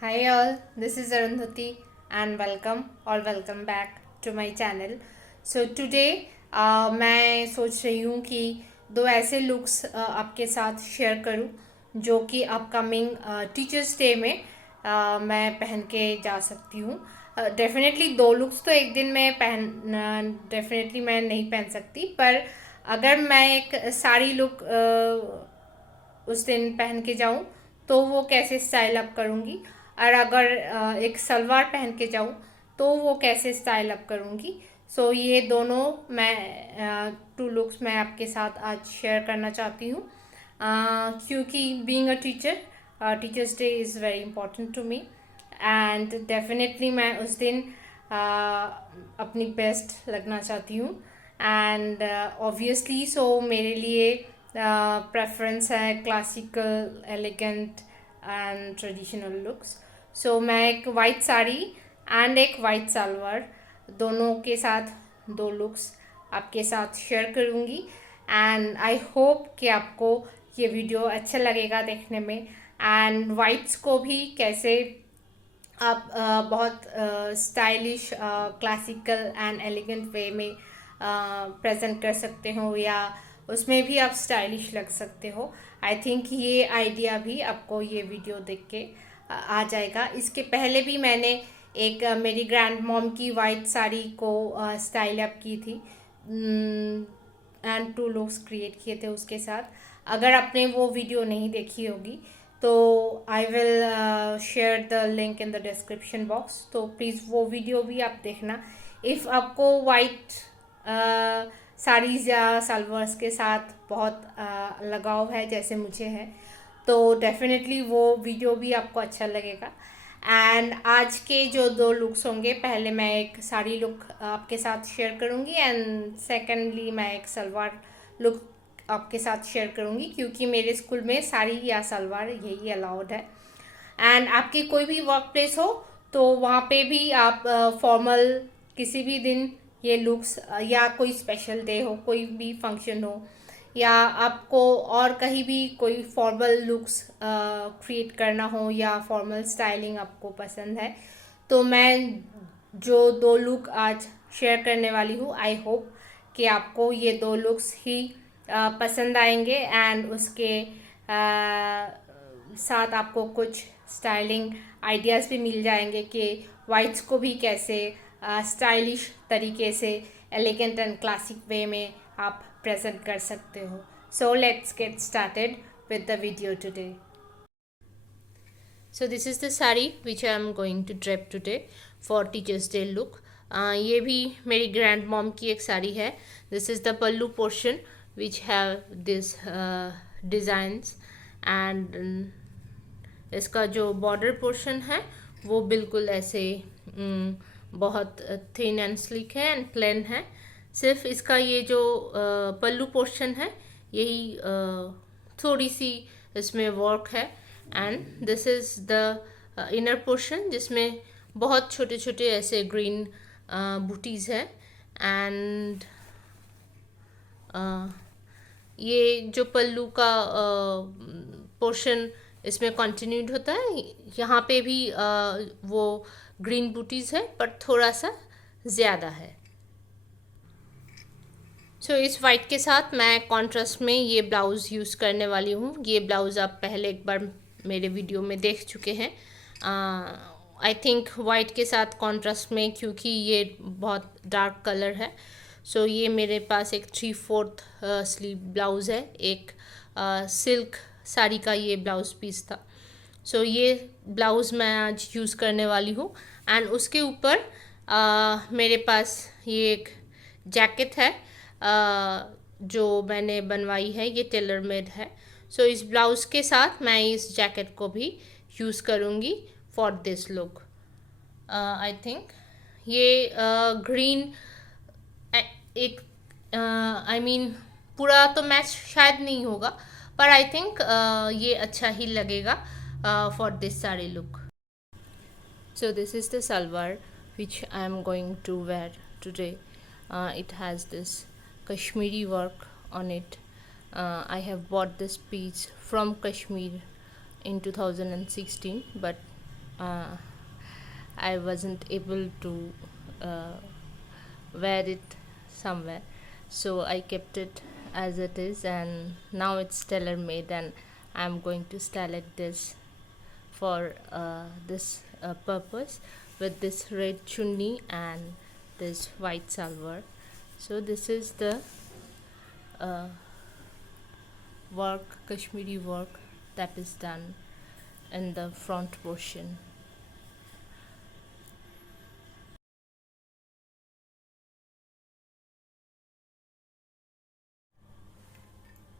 Hi all, this is Arundhati and welcome back to my channel. So today मैं सोच रही हूँ कि दो ऐसे लुक्स आपके साथ शेयर करूँ जो कि अपकमिंग टीचर्स डे में मैं पहन के जा सकती हूँ। डेफिनेटली दो लुक्स तो एक दिन में डेफिनेटली मैं नहीं पहन सकती, पर अगर मैं एक साड़ी लुक उस दिन पहन के जाऊं तो वो कैसे स्टाइल अप करूंगी, और अगर एक सलवार पहन के जाऊं तो वो कैसे स्टाइल अप करूंगी। सो ये दोनों मैं टू लुक्स मैं आपके साथ आज शेयर करना चाहती हूँ, क्योंकि being a teacher, teachers day is very important to me and definitely मैं उस दिन अपनी बेस्ट लगना चाहती हूँ। एंड ऑब्वियसली सो मेरे लिए प्रेफरेंस है classical, elegant and traditional looks. So मैं एक वाइट साड़ी एंड एक वाइट सलवार दोनों के साथ दो लुक्स आपके साथ शेयर करूँगी एंड आई होप कि आपको ये वीडियो अच्छा लगेगा देखने में। एंड वाइट्स को भी कैसे आप बहुत स्टाइलिश, क्लासिकल एंड एलिगेंट वे में प्रेजेंट कर सकते हो, या उसमें भी आप स्टाइलिश लग सकते हो। आई थिंक ये आइडिया भी आपको ये वीडियो देख के आ जाएगा। इसके पहले भी मैंने एक मेरी ग्रैंड मॉम की वाइट साड़ी को स्टाइल अप की थी एंड टू लुक्स क्रिएट किए थे उसके साथ। अगर आपने वो वीडियो नहीं देखी होगी तो I will share the link in the description box, तो प्लीज़ वो वीडियो भी आप देखना। इफ़ आपको वाइट साड़ीज़ या सलवार्स के साथ बहुत लगाव है जैसे मुझे है, तो डेफिनेटली वो वीडियो भी आपको अच्छा लगेगा। एंड आज के जो दो लुक्स होंगे, पहले मैं एक साड़ी लुक आपके साथ शेयर करूँगी एंड सेकेंडली मैं एक सलवार लुक आपके साथ शेयर करूँगी, क्योंकि मेरे स्कूल में साड़ी या सलवार यही अलाउड है। एंड आपकी कोई भी वर्क प्लेस हो तो वहाँ पे भी आप फॉर्मल किसी भी दिन ये लुक्स, या कोई स्पेशल डे हो, कोई भी फंक्शन हो, या आपको और कहीं भी कोई फॉर्मल लुक्स क्रिएट करना हो या फॉर्मल स्टाइलिंग आपको पसंद है, तो मैं जो दो लुक आज शेयर करने वाली हूँ, आई होप कि आपको ये दो लुक्स ही पसंद आएंगे एंड उसके साथ आपको कुछ स्टाइलिंग आइडियाज़ भी मिल जाएंगे कि वाइट्स को भी कैसे स्टाइलिश तरीके से, एलिगेंट एंड क्लासिक वे में आप प्रेजेंट कर सकते हो। So let's get started with the video today. So this is the sari which I am going to drape today for Teachers Day look. ये भी मेरी ग्रैंड मॉम की एक साड़ी है. This is the pallu portion which have this designs and इसका जो border portion है वो बिल्कुल ऐसे बहुत थिन एंड स्लिक है एंड प्लेन है। सिर्फ इसका ये जो पल्लू पोर्शन है यही थोड़ी सी इसमें वर्क है and this is the inner portion जिसमें बहुत छोटे छोटे ऐसे ग्रीन बूटीज़ है। एंड ये जो पल्लू का पोर्शन इसमें कंटिन्यूड होता है, यहाँ पे भी वो ग्रीन बूटीज़ है पर थोड़ा सा ज़्यादा है। सो इस वाइट के साथ मैं कॉन्ट्रास्ट में ये ब्लाउज़ यूज़ करने वाली हूँ। ये ब्लाउज़ आप पहले एक बार मेरे वीडियो में देख चुके हैं। आई थिंक वाइट के साथ कॉन्ट्रास्ट में, क्योंकि ये बहुत डार्क कलर है, सो ये मेरे पास एक 3/4 स्लीव ब्लाउज़ है। एक सिल्क साड़ी का ये ब्लाउज़ पीस था। सो ये ब्लाउज़ मैं आज यूज़ करने वाली हूँ एंड उसके ऊपर मेरे पास ये एक जैकेट है जो मैंने बनवाई है, ये टेलर मेड है। सो इस ब्लाउज़ के साथ मैं इस जैकेट को भी यूज़ करूँगी for this look. I think ये ग्रीन एक आई मीन पूरा तो मैच शायद नहीं होगा, पर आई थिंक ये अच्छा ही लगेगा for this sari look. So this is the salwar which I am going to wear today. It has this Kashmiri work on it. I have bought this piece from Kashmir in 2016, but uh, I wasn't able to uh, wear it somewhere, so I kept it as it is, and now it's tailor made, and I'm going to style it this for this purpose with this red chunni and this white salwar. So this is the uh, work, Kashmiri work, that is done in the front portion.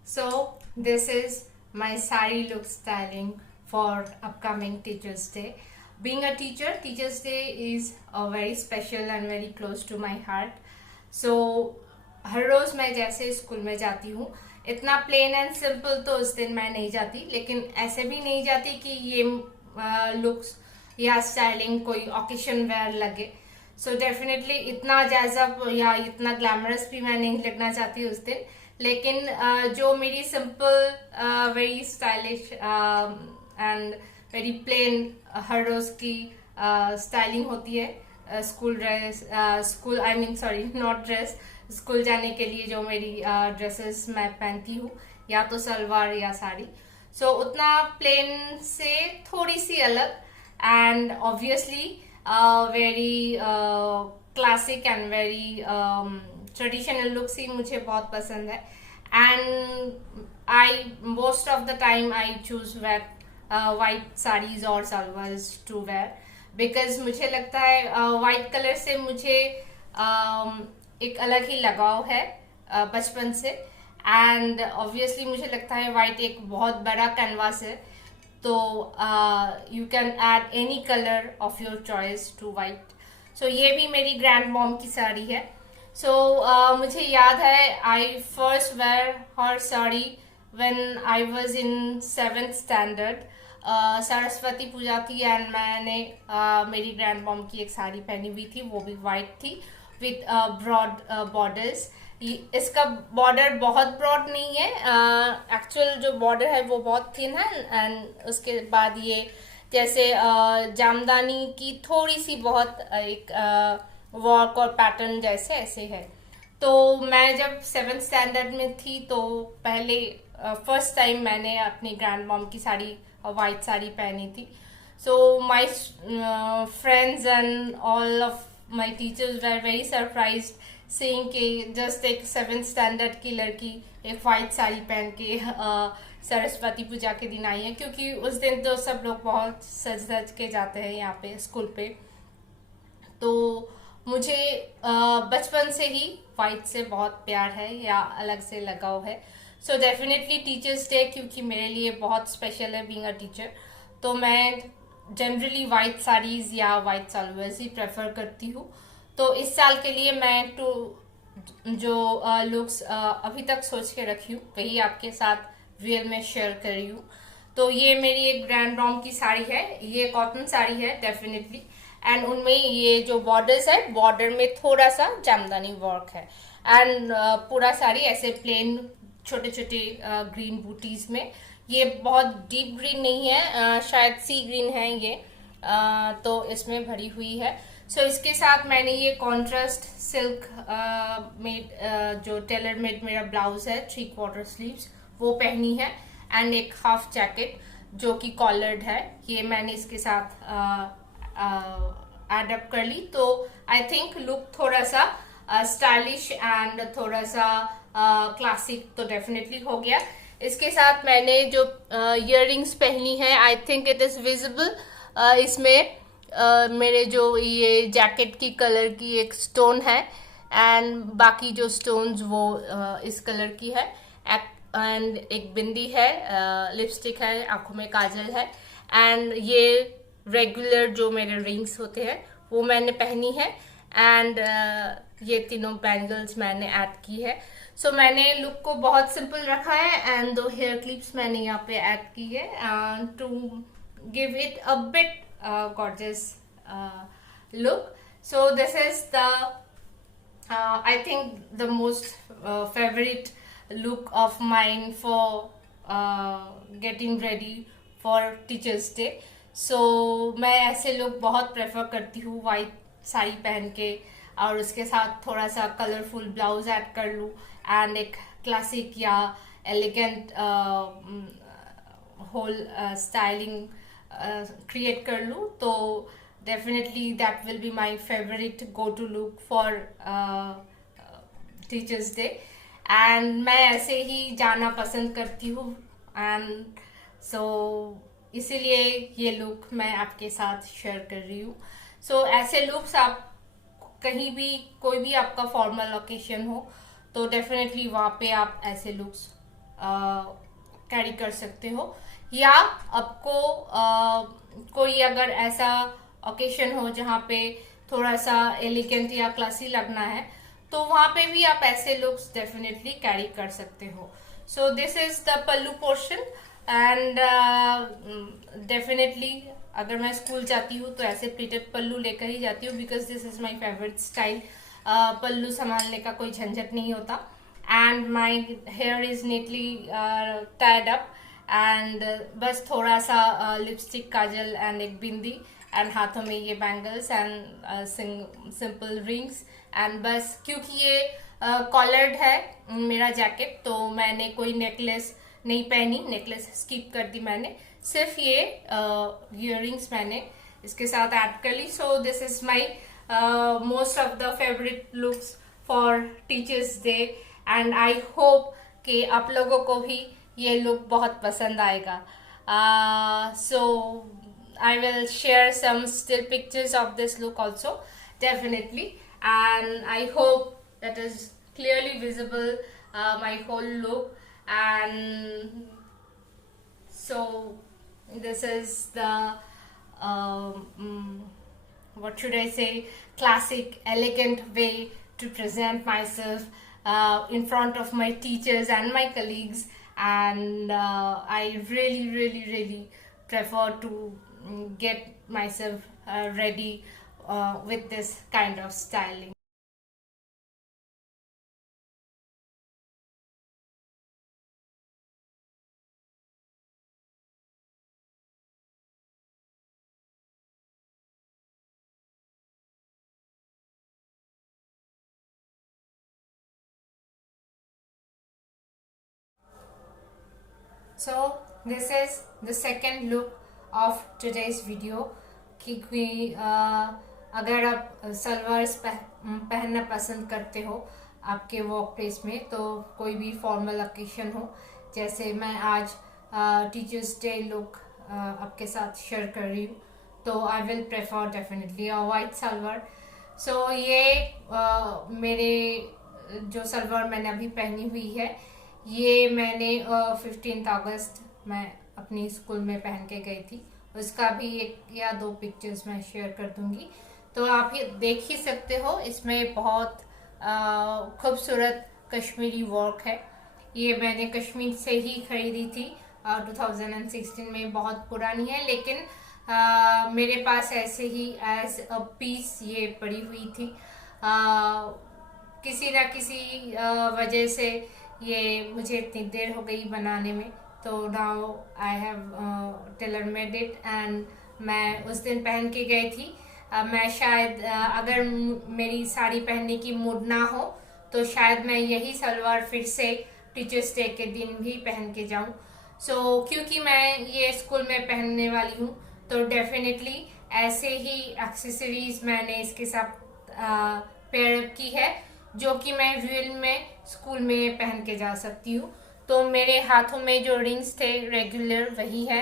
So this is my sari look styling for upcoming Teachers Day. Being a teacher, Teachers Day is a very special and very close to my heart. So हर रोज़ मैं जैसे school में जाती हूँ, इतना plane and simple तो उस दिन मैं नहीं जाती, लेकिन ऐसे भी नहीं जाती कि ये लुक्स या स्टाइलिंग कोई ओकेशन वेयर लगे. सो डेफिनेटली इतना जैज़अप या इतना ग्लैमरस भी मैं नहीं लगना चाहती उस दिन. लेकिन जो मेरी simple very stylish and very plain हर रोज की स्टाइलिंग होती है, school dress, school I mean sorry not dress, school जाने के लिए जो मेरी ड्रेसेस मैं पहनती हूँ, या तो सलवार या साड़ी. सो उतना प्लेन से थोड़ी सी अलग and obviously very classic and very traditional looks ही मुझे बहुत पसंद है. And I most of the time I choose wear white saris और सलवार्स टू वेयर, बिकॉज मुझे लगता है वाइट कलर से मुझे एक अलग ही लगाव है बचपन से. एंड ऑब्वियसली मुझे लगता है वाइट एक बहुत बड़ा कैनवास है, तो you can add any colour of your choice to white. So ये भी मेरी ग्रैंड मॉम की साड़ी है. सो मुझे याद है I first wear her sari when I was in 7th standard. Saraswati Puja थी एंड मैंने मेरी ग्रैंड मॉम की एक साड़ी पहनी हुई थी, वो भी वाइट थी विथ ब्रॉड बॉर्डर्स. इसका बॉर्डर बहुत ब्रॉड नहीं है, एक्चुअल जो बॉर्डर है वो बहुत थिन है, एंड उसके बाद ये जैसे जामदानी की थोड़ी सी बहुत एक वर्क और पैटर्न जैसे ऐसे है. तो मैं जब 7th स्टैंडर्ड में थी तो पहले फर्स्ट टाइम मैंने अपनी ग्रैंड मॉम की साड़ी वाइट साड़ी पहनी थी. So my friends and all of my teachers were very surprised saying कि जस्ट एक 7th स्टैंडर्ड की लड़की एक वाइट साड़ी पहन के सरस्वती पूजा के दिन आई है, क्योंकि उस दिन तो सब लोग बहुत सज धज के जाते हैं यहाँ पे स्कूल पे. तो मुझे बचपन से ही वाइट से बहुत प्यार है या अलग से लगाव है. सो डेफिनेटली टीचर्स डे क्योंकि मेरे लिए बहुत स्पेशल है बीइंग अ टीचर, तो मैं जनरली वाइट साड़ीज या वाइट सलवार्स ही प्रेफर करती हूँ. तो इस साल के लिए मैं जो लुक्स अभी तक सोच के रखी हूँ वही आपके साथ रियल में शेयर कर रही हूँ. तो ये मेरी एक ग्रैंड मॉम की साड़ी है, ये कॉटन साड़ी है डेफिनेटली, एंड उनमें ये जो बॉर्डर्स है, बॉर्डर में थोड़ा सा जामदानी वर्क है, एंड पूरा साड़ी ऐसे प्लेन छोटे छोटे ग्रीन बूटीज में. ये बहुत डीप ग्रीन नहीं है, शायद सी ग्रीन है ये, तो इसमें भरी हुई है. सो इसके साथ मैंने ये कॉन्ट्रास्ट सिल्क मेड जो टेलर मेड मेरा ब्लाउज है 3/4 स्लीव्स वो पहनी है, एंड एक हाफ जैकेट जो कि कॉलर्ड है, ये मैंने इसके साथ एड अप कर ली. तो आई थिंक लुक थोड़ा सा स्टाइलिश एंड थोड़ा सा क्लासिक तो डेफिनेटली हो गया. इसके साथ मैंने जो इयररिंग्स पहनी है, I think it is visible, इसमें मेरे जो ये जैकेट की कलर की एक स्टोन है, एंड बाकी जो स्टोन्स वो इस कलर की है, एंड एक बिंदी है, लिपस्टिक है, आंखों में काजल है, एंड ये रेगुलर जो मेरे रिंग्स होते हैं वो मैंने पहनी है, एंड ये तीनों बैंगल्स मैंने ऐड की है. सो मैंने लुक को बहुत सिंपल रखा है, एंड 2 हेयर क्लिप्स मैंने यहाँ पे ऐड की है to give it a bit gorgeous look. So this is the I think the most favorite look of mine for getting ready for Teachers Day. सो मैं ऐसे लुक बहुत प्रेफर करती हूँ, वाइट साड़ी पहन के और उसके साथ थोड़ा सा कलरफुल ब्लाउज ऐड कर लूँ एंड एक क्लासिक या एलिगेंट होल स्टाइलिंग क्रिएट कर लूँ, तो definitely that will be my favourite go to look for teachers day. And मैं ऐसे ही जाना पसंद करती हूँ एंड सो इसीलिए ये लुक मैं आपके साथ शेयर कर रही हूँ। सो ऐसे लुक्स आप कहीं भी, कोई भी आपका फॉर्मल ओकेशन हो तो डेफिनेटली वहाँ पे आप ऐसे लुक्स कैरी कर सकते हो। या आपको कोई अगर ऐसा ओकेशन हो जहाँ पे थोड़ा सा एलिगेंट या क्लासी लगना है तो वहाँ पे भी आप ऐसे लुक्स डेफिनेटली कैरी कर सकते हो। सो this is the pallu portion and definitely अगर मैं स्कूल जाती हूँ तो ऐसे प्लीटेड पल्लू लेकर ही जाती हूँ because this is my favourite style. Pallu संभालने का कोई झंझट नहीं होता and my hair is neatly tied up and बस थोड़ा सा लिपस्टिक, काजल एंड एक बिंदी एंड हाथों में ये bangles and simple rings and बस। क्योंकि ये कॉलर्ड है मेरा जैकेट तो मैंने कोई नेकलेस नहीं पहनी, नेकलेस स्किप कर दी मैंने, सिर्फ ये इयररिंग्स मैंने इसके साथ ऐड कर ली। So this is my most of the favourite looks for teachers day and I hope कि आप लोगों को भी ये लुक बहुत पसंद आएगा। सो I will share some still pictures of this look also, definitely, and I hope that is clearly visible, my whole look. And so this is the what should I say, classic elegant way to present myself in front of my teachers and my colleagues, and I really prefer to get myself ready with this kind of styling. So this is the second look of today's video कि अगर आप सलवार्स पहनना पसंद करते हो आपके work place में, तो कोई भी फॉर्मल ओकेशन हो, जैसे मैं आज टीचर्स डे लुक आपके साथ शेयर कर रही हूँ, तो I will prefer definitely a white salwar. So ये मेरे जो सलवार मैंने अभी पहनी हुई है ये मैंने 15 अगस्त मैं अपनी स्कूल में पहन के गई थी, उसका भी एक या दो पिक्चर्स मैं शेयर कर दूंगी, तो आप ये देख ही सकते हो। इसमें बहुत खूबसूरत कश्मीरी वर्क है, ये मैंने कश्मीर से ही खरीदी थी 2016 में, बहुत पुरानी है लेकिन मेरे पास ऐसे ही एज अ पीस ये पड़ी हुई थी। किसी ना किसी वजह से ये मुझे इतनी देर हो गई बनाने में, तो now I have tailor made it and मैं उस दिन पहन के गई थी। मैं शायद अगर मेरी साड़ी पहनने की मूड ना हो तो शायद मैं यही सलवार फिर से टीचर्स डे के दिन भी पहन के जाऊं। सो क्योंकि मैं ये स्कूल में पहनने वाली हूँ तो डेफिनेटली ऐसे ही एक्सेसरीज मैंने इसके साथ पेयर की है जो कि मैं रियल में स्कूल में पहन के जा सकती हूँ। तो मेरे हाथों में जो रिंग्स थे रेगुलर वही है।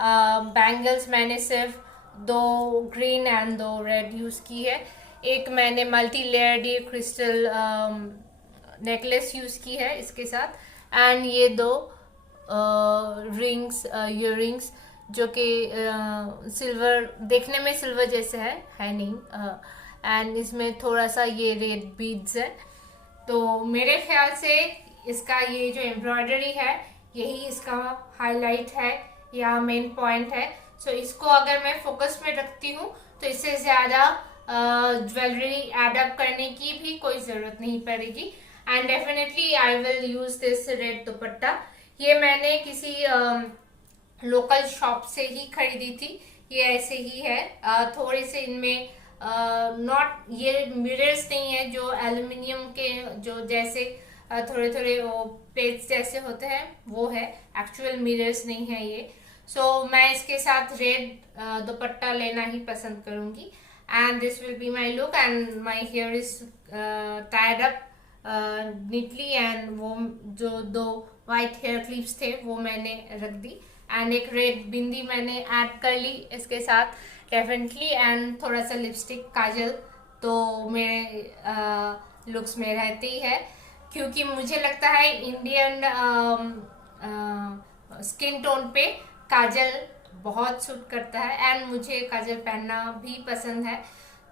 बैंगल्स मैंने सिर्फ 2 ग्रीन एंड 2 रेड यूज़ की है। एक मैंने मल्टी लेयर्ड ये क्रिस्टल नेकलेस यूज़ की है इसके साथ, एंड ये 2 रिंग्स ईयररिंग्स जो कि सिल्वर, देखने में सिल्वर जैसे है नहीं, एंड इसमें थोड़ा सा ये रेड बीड्स है। तो मेरे ख्याल से इसका ये जो एम्ब्रॉयडरी है यही इसका हाईलाइट है या मेन पॉइंट है। सो इसको अगर मैं फोकस में रखती हूँ तो इससे ज़्यादा ज्वेलरी एडअप करने की भी कोई ज़रूरत नहीं पड़ेगी। And definitely I will use this red दुपट्टा। ये मैंने किसी लोकल शॉप से ही खरीदी थी, ये ऐसे ही है। थोड़े से इनमें नॉट ये मिरर्स नहीं है जो एल्युमिनियम के जो जैसे थोड़े थोड़े वो प्लेट्स जैसे होते हैं, वो है, एक्चुअल मिरर्स नहीं है ये। सो मैं इसके साथ रेड दुपट्टा लेना ही पसंद करूंगी। And this will be my look and my hair is tied up neatly. And वो जो दो वाइट हेयर क्लिप्स थे वो मैंने रख दी, एंड एक रेड बिंदी मैंने ऐड कर ली इसके साथ डेफिनेटली, एंड थोड़ा सा लिपस्टिक काजल तो मेरे लुक्स में रहती ही है, क्योंकि मुझे लगता है इंडियन स्किन टोन पे काजल बहुत सूट करता है, एंड मुझे काजल पहनना भी पसंद है।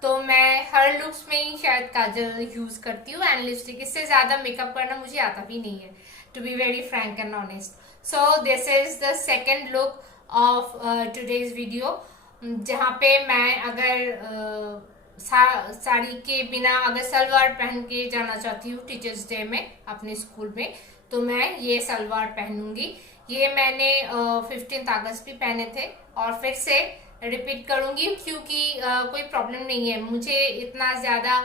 तो मैं हर लुक्स में ही शायद काजल यूज करती हूँ एंड लिपस्टिक। इससे ज्यादा मेकअप करना मुझे आता भी नहीं है, to be very frank and honest. So this is the second look of today's video, जहाँ पे मैं अगर साड़ी के बिना अगर सलवार पहन के जाना चाहती हूँ टीचर्स डे में अपने स्कूल में, तो मैं ये सलवार पहनूंगी। ये मैंने 15 अगस्त भी पहने थे और फिर से रिपीट करूंगी, क्योंकि कोई प्रॉब्लम नहीं है मुझे इतना ज़्यादा।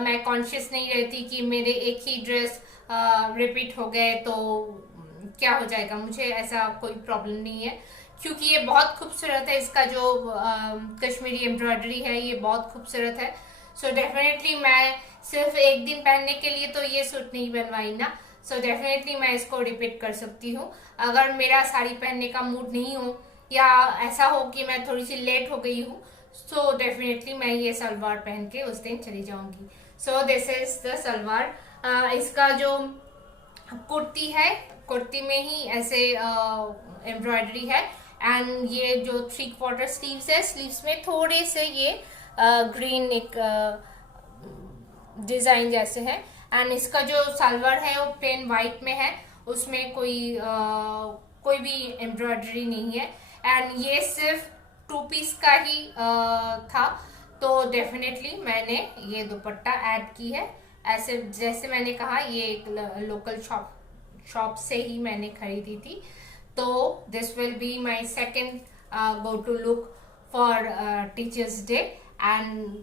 मैं कॉन्शियस नहीं रहती कि मेरे एक ही ड्रेस रिपीट हो गए तो क्या हो जाएगा, मुझे ऐसा कोई प्रॉब्लम नहीं है, क्योंकि ये बहुत खूबसूरत है। इसका जो कश्मीरी एम्ब्रॉयडरी है ये बहुत खूबसूरत है। सो डेफिनेटली मैं सिर्फ एक दिन पहनने के लिए तो ये सूट नहीं बनवाई ना। सो डेफिनेटली मैं इसको रिपीट कर सकती हूँ। अगर मेरा साड़ी पहनने का मूड नहीं हो या ऐसा हो कि मैं थोड़ी सी लेट हो गई हूँ, सो डेफिनेटली मैं ये सलवार पहन के उस दिन चली जाऊंगी। सो दिस इज द सलवार। इसका जो कुर्ती है, कुर्ती में ही ऐसे एम्ब्रॉयडरी है, एंड ये जो 3/4 स्लीव्स है, स्लीव्स में थोड़े से ये ग्रीन एक डिजाइन जैसे है, एंड इसका जो सलवार है वो प्लेन वाइट में है, उसमें कोई भी एम्ब्रॉयडरी नहीं है, एंड ये सिर्फ 2 पीस का ही था। तो डेफिनेटली मैंने ये दुपट्टा ऐड की है। ऐसे जैसे मैंने कहा ये एक लोकल शॉप से ही मैंने खरीदी थी। तो this will be my second go to look for teachers day, and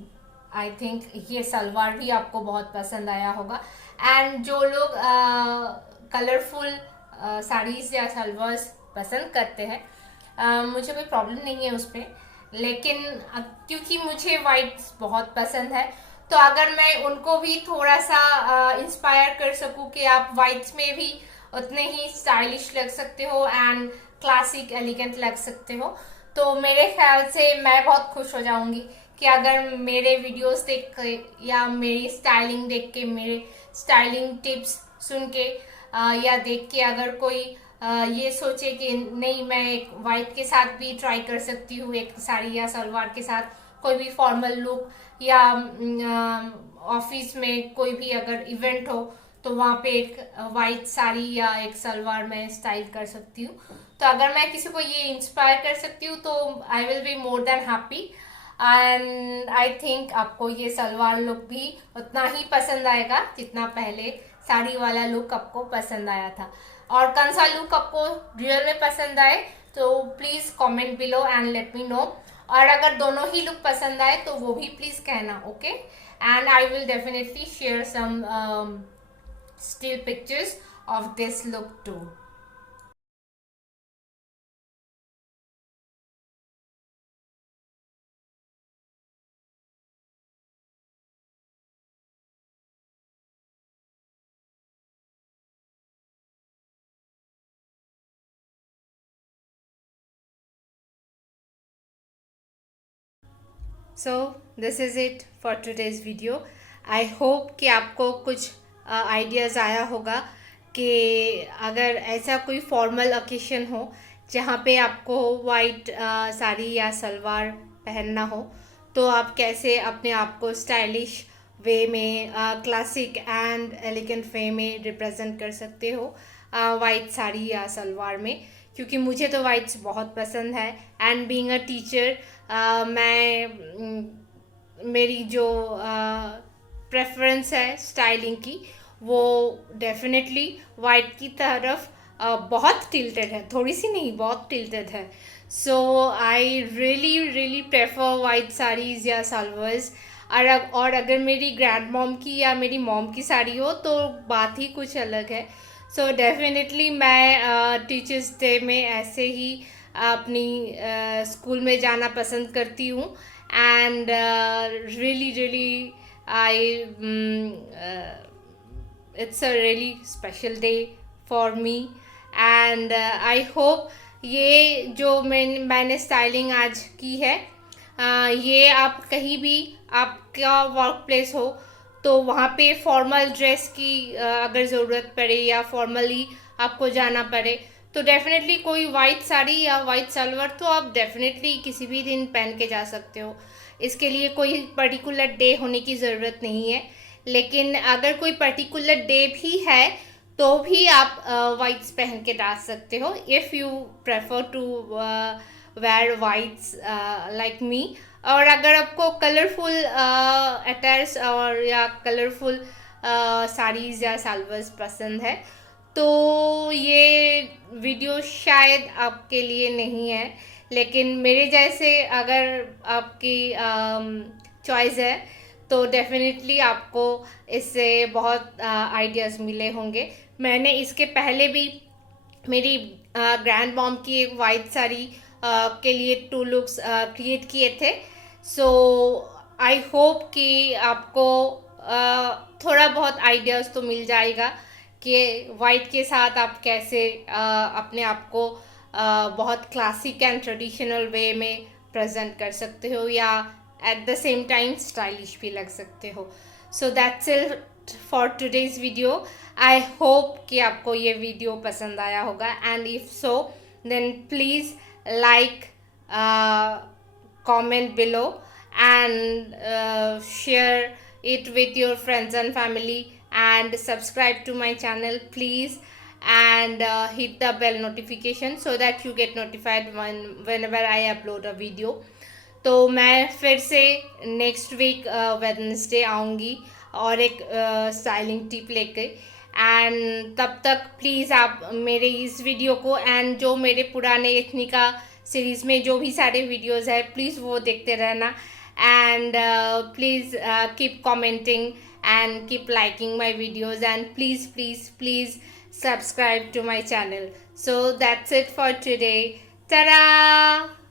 I think ये सलवार भी आपको बहुत पसंद आया होगा। एंड जो लोग कलरफुल साड़ीज या सलवार्स पसंद करते हैं, मुझे कोई प्रॉब्लम नहीं है उस पर, लेकिन क्योंकि मुझे वाइट बहुत पसंद है, तो अगर मैं उनको भी थोड़ा सा इंस्पायर कर सकूं कि आप वाइट्स में भी उतने ही स्टाइलिश लग सकते हो एंड क्लासिक एलिगेंट लग सकते हो, तो मेरे ख्याल से मैं बहुत खुश हो जाऊंगी कि अगर मेरे वीडियोस देख के या मेरी स्टाइलिंग देख के, मेरे स्टाइलिंग टिप्स सुन के या देख के अगर कोई ये सोचे कि नहीं मैं एक वाइट के साथ भी ट्राई कर सकती हूँ, एक साड़ी या सलवार के साथ कोई भी फॉर्मल लुक, या ऑफिस में कोई भी अगर इवेंट हो तो वहाँ पे एक वाइट साड़ी या एक सलवार में स्टाइल कर सकती हूँ। तो अगर मैं किसी को ये इंस्पायर कर सकती हूँ तो I will be more than happy, and I think आपको ये सलवार लुक भी उतना ही पसंद आएगा जितना पहले साड़ी वाला लुक आपको पसंद आया था। और कौन सा लुक आपको रियल में पसंद आए तो please comment below and let me know. और अगर दोनों ही लुक पसंद आए तो वो भी प्लीज कहना, okay. And I will definitely share some still pictures of this look too. So this is it for today's video. I hope कि आपको कुछ आइडियाज़ आया होगा कि अगर ऐसा कोई फॉर्मल ओकेशन हो जहाँ पे आपको वाइट साड़ी या सलवार पहनना हो, तो आप कैसे अपने आप को स्टाइलिश वे में, क्लासिक एंड एलिगेंट वे में रिप्रेजेंट कर सकते हो वाइट साड़ी या सलवार में। क्योंकि मुझे तो वाइट्स बहुत पसंद है, एंड बीइंग अ टीचर मेरी जो प्रेफरेंस है स्टाइलिंग की वो डेफिनेटली वाइट की तरफ बहुत टिल्टेड है, थोड़ी सी नहीं, बहुत टिल्टेड है. So I really really prefer white saris या सलवार्स. और अगर मेरी ग्रैंड मॉम की या मेरी मॉम की साड़ी हो तो बात ही कुछ अलग है. सो डेफिनेटली मैं टीचर्स डे में ऐसे ही अपनी स्कूल में जाना पसंद करती हूँ. And really really I it's a really special day for me. and I hope ये जो मैंने स्टाइलिंग आज की है, ये आप कहीं भी आपका वर्क प्लेस हो तो वहाँ पे फॉर्मल ड्रेस की अगर ज़रूरत पड़े या फॉर्मली आपको जाना पड़े तो डेफिनेटली कोई वाइट साड़ी या वाइट सलवार तो आप डेफिनेटली किसी भी दिन पहन के जा सकते हो. इसके लिए कोई पर्टिकुलर डे होने की ज़रूरत नहीं है. लेकिन अगर कोई पर्टिकुलर डे भी है तो भी आप वाइट्स पहन के डाल सकते हो if you prefer to wear whites like me. और अगर आपको कलरफुल अटैच और या कलरफुल साड़ीज़ या सलवार्स पसंद है तो ये वीडियो शायद आपके लिए नहीं है. लेकिन मेरे जैसे अगर आपकी चॉइस है तो डेफिनेटली आपको इससे बहुत आइडियाज़ मिले होंगे. मैंने इसके पहले भी मेरी ग्रैंड मॉम की एक वाइट साड़ी के लिए 2 लुक्स क्रिएट किए थे. सो आई होप कि आपको थोड़ा बहुत आइडियाज़ तो मिल जाएगा कि वाइट के साथ आप कैसे अपने आप को बहुत क्लासिक एंड ट्रेडिशनल वे में प्रेजेंट कर सकते हो या at the same time stylish भी लग सकते हो. So that's it for today's video. I hope कि आपको ये वीडियो पसंद आया होगा. And if so then please like, comment below, and share it with your friends and family, and subscribe to my channel please, and hit the bell notification so that you get notified whenever I upload a video. तो मैं फिर से next week Wednesday आऊँगी और एक styling tip लेके. And तब तक प्लीज़ आप मेरे इस वीडियो को एंड जो मेरे पुराने एथनिका सीरीज़ में जो भी सारे वीडियोज़ है प्लीज़ वो देखते रहना. And please keep commenting and keep liking my videos, and please subscribe to my channel. So that's it for today. Ta-da!